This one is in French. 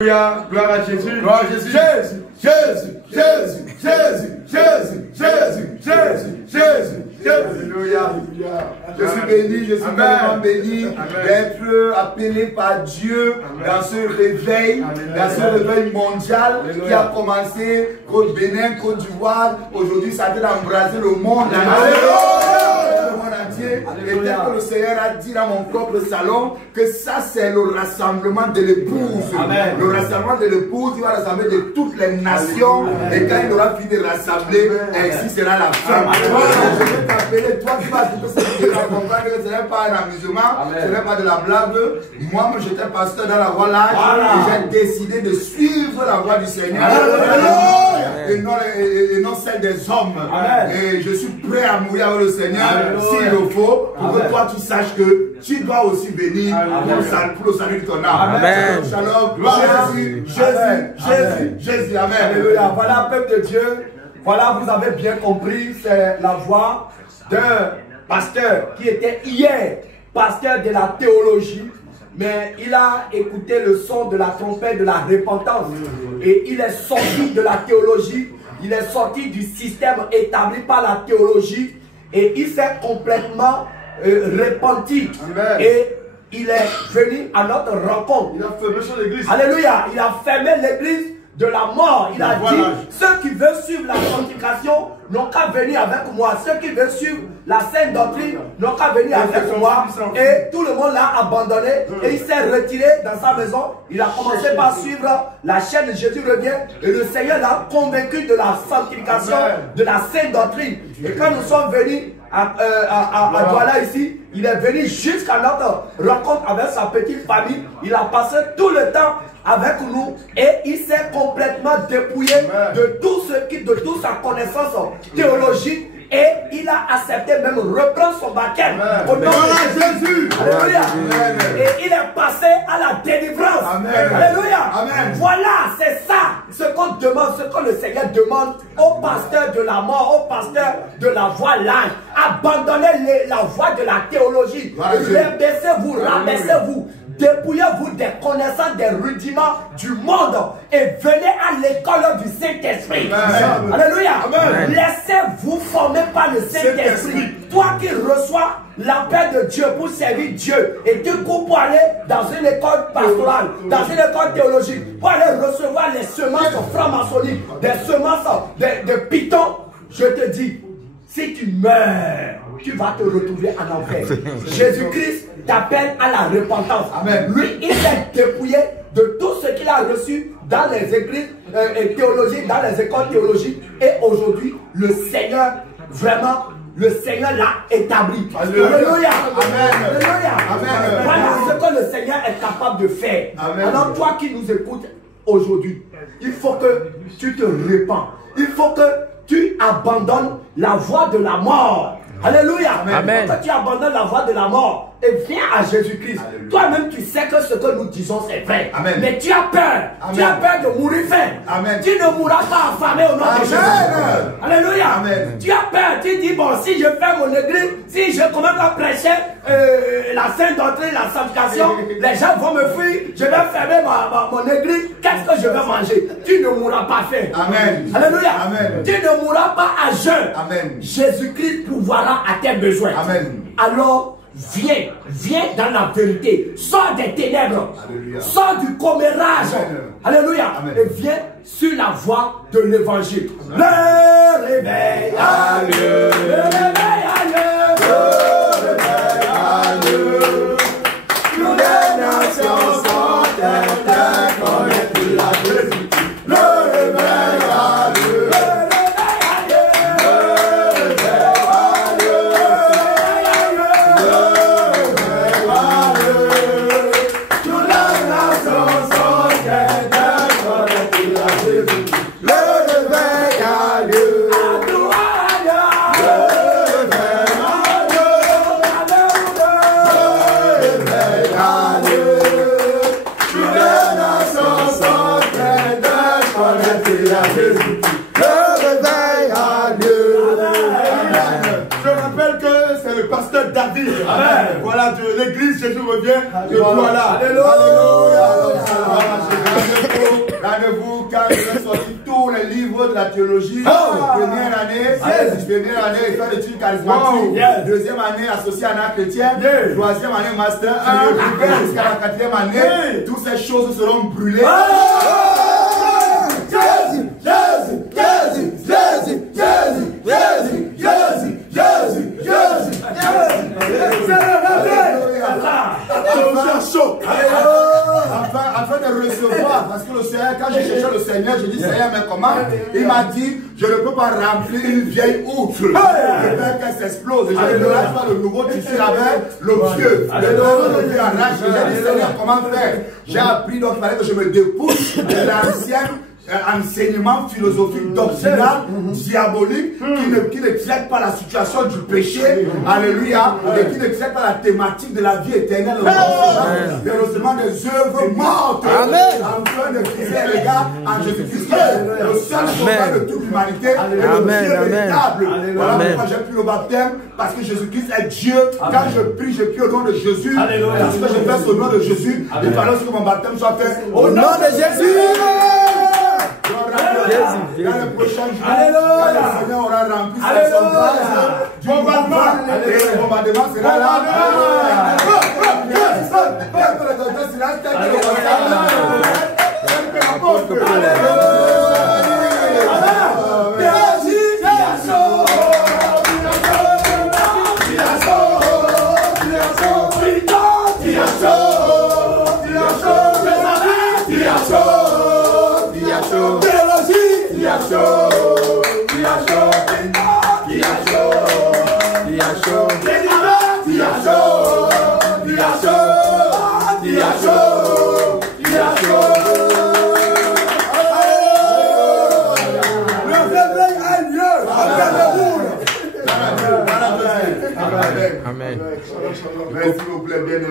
Alléluia, gloire à Jésus. Gloire à Jésus. Jésus, Jésus, Jésus, Jésus, Jésus, Jésus, Jésus, Jésus, Jésus. Alléluia. Je suis béni, je suis vraiment béni d'être appelé par Dieu dans ce réveil, dans ce réveil mondial qui a commencé Côte Bénin, Côte d'Ivoire. Aujourd'hui, ça vient d'embraser le monde entier. Et tel que le Seigneur a dit dans mon propre salon, que ça c'est le rassemblement de l'épouse. Le rassemblement de l'épouse, il va rassembler de toutes les nations. Et quand il aura fini de rassembler, ainsi sera la fin. Je vais t'appeler, toi qui vas comprendre que ce n'est pas un amusement, ce n'est pas de la blague. Moi, j'étais pasteur dans la voie large et j'ai décidé de suivre la voie du Seigneur. Et non celle des hommes. Et je suis prêt à mourir avec le Seigneur s'il le faut, pour que toi tu saches que tu dois aussi venir pour le salut de ton âme. Amen. Shalom, gloire à Jésus, Jésus, Amen. Alléluia. Voilà, peuple de Dieu. Voilà, vous avez bien compris, c'est la voix d'un pasteur qui était hier pasteur de la théologie, mais il a écouté le son de la trompette de la repentance et il est sorti de la théologie, il est sorti du système établi par la théologie et il s'est complètement repenti. Amen. Et il est venu à notre rencontre. Il a fermé sur l'église. Alléluia. Il a fermé l'église de la mort. Il a dit, ceux qui veulent suivre la sanctification n'ont qu'à venir avec moi. Ceux qui veulent suivre la sainte doctrine n'ont qu'à venir avec moi. Et tout le monde l'a abandonné. Et il s'est retiré dans sa maison. Il a commencé par suivre la chaîne de Jésus revient. Et le Seigneur l'a convaincu de la sanctification, de la sainte doctrine. Et quand nous sommes venus à Douala ici, il est venu jusqu'à notre rencontre avec sa petite famille. Il a passé tout le temps avec nous et il s'est complètement dépouillé de tout ce qui, de toute sa connaissance théologique. Et il a accepté même reprendre son baptême au nom de Jésus. Alléluia. Et il est passé à la délivrance. Alléluia. Voilà, c'est ça ce qu'on demande, ce que le Seigneur demande aux pasteurs de la mort, aux pasteurs de la voie large. Abandonnez la voie de la théologie. Rabaissez-vous, rabaissez-vous. Dépouillez-vous des connaissances, des rudiments du monde et venez à l'école du Saint-Esprit. Alléluia. Laissez-vous former par le Saint-Esprit. Toi qui reçois l'appel de Dieu pour servir Dieu et tu cours pour aller dans une école pastorale, dans une école théologique, pour aller recevoir les semences franc-maçonniques, des semences de python, je te dis, si tu meurs, tu vas te retrouver en enfer. Jésus-Christ t'appelle à la repentance. Lui, il s'est dépouillé de tout ce qu'il a reçu dans les églises théologiques, dans les écoles théologiques. Et aujourd'hui, le Seigneur, vraiment, le Seigneur l'a établi. Alléluia. Alléluia. Voilà ce que le Seigneur est capable de faire. Alors toi qui nous écoutes aujourd'hui, il faut que tu te répands. Il faut que tu abandonnes la voie de la mort. Alléluia. Amen. Quand tu abandonnes la voie de la mort et viens à Jésus-Christ, toi-même tu sais que ce que nous disons c'est vrai. Amen. Mais tu as peur. Tu as peur de mourir faim. Tu ne mourras pas affamé au nom de Jésus. Alléluia. Amen. Tu as peur. Tu dis, bon, si je fais mon église, si je commence à prêcher la sainte doctrine, la sanctification, les gens vont me fuir, je vais fermer mon église, qu'est-ce que je vais manger? Tu ne mourras pas faim. Amen. Alléluia. Amen. Tu ne mourras pas à jeun. Amen. Jésus-Christ pourvoira à tes besoins. Amen. Alors, viens dans la vérité. Sors des ténèbres. Alléluia. Sors du commérage. Alléluia. Amen. Et viens sur la voie de l'évangile. Le réveil a lieu. Le réveil a lieu. Le réveil a lieu. Toutes les nations sont éteintes comme la Jésus. Le réveil a lieu. David. Voilà, de l'église Jésus revient. Voilà. Alléluia. Rendez-vous quand je vais sortir tous les livres de la théologie. Première année, école d'études charismatiques. Deuxième année, associé à un chrétien. Troisième année, master 1. Jusqu'à la quatrième année, toutes ces choses seront brûlées. Afin de recevoir, parce que le Seigneur, quand j'ai cherché le Seigneur, j'ai dit Seigneur, mais comment? Il m'a dit, je ne peux pas remplir une vieille outre. Je veux qu'elle s'explose. Et j'ai dit, là, le nouveau tissu avec le vieux. Le vieux arrache. J'ai dit Seigneur, comment faire? J'ai appris donc il fallait que je me dépouille de l'ancienne enseignement philosophique, doctrinal, diabolique, qui ne traite pas la situation du péché, alléluia, et qui ne traite pas la thématique de la vie éternelle, le recevement des œuvres mortes, en train de briser les gars en Jésus-Christ, le seul sauveur de toute l'humanité, et le Dieu véritable. Voilà pourquoi j'ai pris le baptême, parce que Jésus-Christ est Dieu. Quand je prie au nom de Jésus, parce que je fais au nom de Jésus, il fallait aussi que mon baptême soit fait au nom de Jésus. Dans le prochain jour, quand le Seigneur aura rempli cette surface du bombardement, et le bombardement sera là. Amen. Merci, s'il vous plaît, bien aimé.